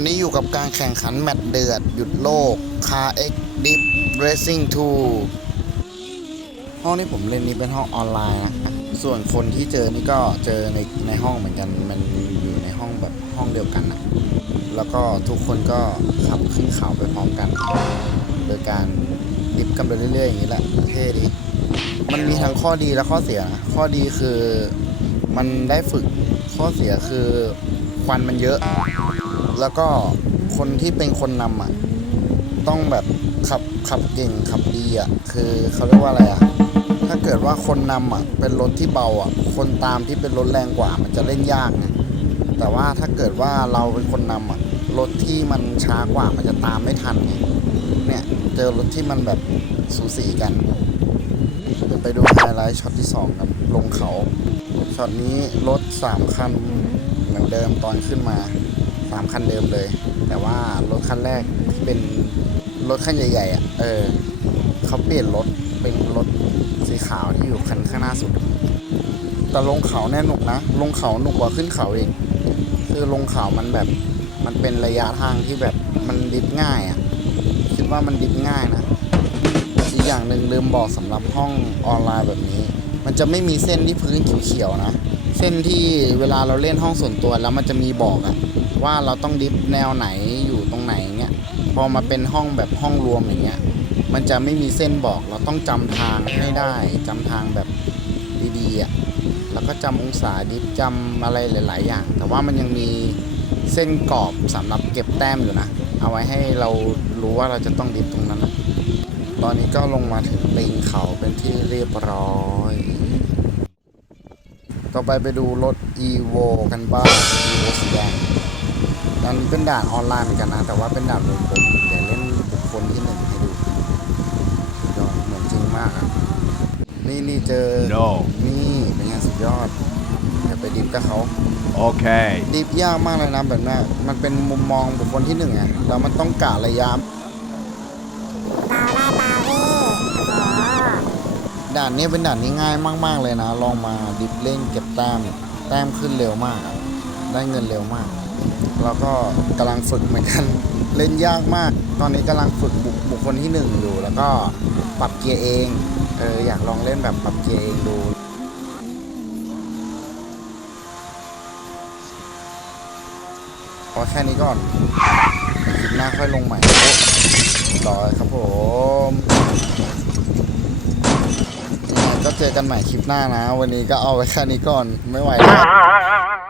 วันนี้อยู่กับการแข่งขันแมตช์เดือด หยุดโลก Car X Dip Racing 2ห้องที่ผมเล่นนี้เป็นห้องออนไลน์นะส่วนคนที่เจอนี่ก็เจอในในห้องเหมือนกัน มันอยู่ในห้องแบบห้องเดียวกันนะแล้วก็ทุกคนก็ขับขึ้นเขาไปพร้อมกัน โดยการดิฟกันไปเรื่อยๆอย่างนี้แหละเท่ดี มันมีทั้งข้อดีและข้อเสียนะข้อดีคือมันได้ฝึกข้อเสียคือควันมันเยอะ แล้วก็คนที่เป็นคนนำอะต้องแบบขับขับเก่งขับดีอะคือเขาเรียกว่าอะไรอะถ้าเกิดว่าคนนำอะเป็นรถที่เบาอะคนตามที่เป็นรถแรงกว่ามันจะเล่นยากไงแต่ว่าถ้าเกิดว่าเราเป็นคนนำอะรถที่มันช้ากว่ามันจะตามไม่ทันไงเนี่ยเจอรถที่มันแบบสูสีกันเดี๋ยวไปดูไฮไลท์ช็อตที่ 2 กันลงเขาช็อตนี้รถ3คันเหมือนเดิมตอนขึ้นมา 3คันเดิมเลย แต่ว่ารถคันแรกที่เป็นรถคันใหญ่ๆอะเออเขาเปลี่ยนรถเป็นรถสีขาวที่อยู่คันข้างหน้าสุด แต่ลงเขาแน่หนุกนะ ลงเขาหนุกกว่าขึ้นเขาอีกคือลงเขามันแบบมันเป็นระยะทางที่แบบมันดิฟง่ายอะคิดว่ามันดิฟง่ายนะอีกอย่างหนึ่งลืมบอกสำหรับห้องออนไลน์แบบนี้ มันจะไม่มีเส้นที่พื้นเขียวๆนะ เส้นที่เวลาเราเล่นห้องส่วนตัวแล้วมันจะมีบอกอะ ว่าเราต้องดิฟแนวไหนอยู่ตรงไหนเงี้ยพอมาเป็นห้องแบบห้องรวมอย่างเงี้ยมันจะไม่มีเส้นบอกเราต้องจำทางให้ได้จำทางแบบดีๆอะแล้วก็จำองศาดิฟจำอะไรหลาย ๆ อย่าง แต่ว่ามันยังมีเส้นกรอบสำหรับเก็บแต้มอยู่นะเอาไว้ให้เรารู้ว่าเราจะต้องดิฟตรงนั้นนะตอนนี้ก็ลงมาถึงตีนเขาเป็นที่เรียบร้อย ต่อไปไปดูรถ EVO กันบ้าง EVO สีแดง อันนี้เป็นด่านออนไลน์เหมือนกันนะ แต่ว่าเป็นด่านวงกลมเดี๋ยวเล่นบุคคลที่หนึ่งให้ดูสุดยอดเหมือนจริงมากอะนี่นี่เจอ No. นี่เป็นไงสุดยอดเดี๋ยวไปดิฟกับเขา Okay. ดิฟยากมากเลยนะแบบนั้นมันเป็นมุมมองบุคคลที่หนึ่งไงแล้วมันต้องกะระยะด่านนี้เป็นด่านที่ง่ายมาก ๆ เลยนะ ลองมาดิฟเล่นเก็บแต้ม แต้มขึ้นเร็วมากอะได้เงินเร็วมาก แล้วก็กำลังฝึกเหมือนกันเล่นยากมาก ตอนนี้กำลังฝึกบุคคลที่หนึ่งอยู่ แล้วก็ปรับเกียร์เองเอออยากลองเล่นแบบปรับเกียร์เองดูพอแค่นี้ก่อนคลิปหน้าค่อยลงใหม่ต่อครับผมก็เจอกันใหม่คลิปหน้านะ วันนี้ก็เอาไว้แค่นี้ก่อนไม่ไหวแล้ว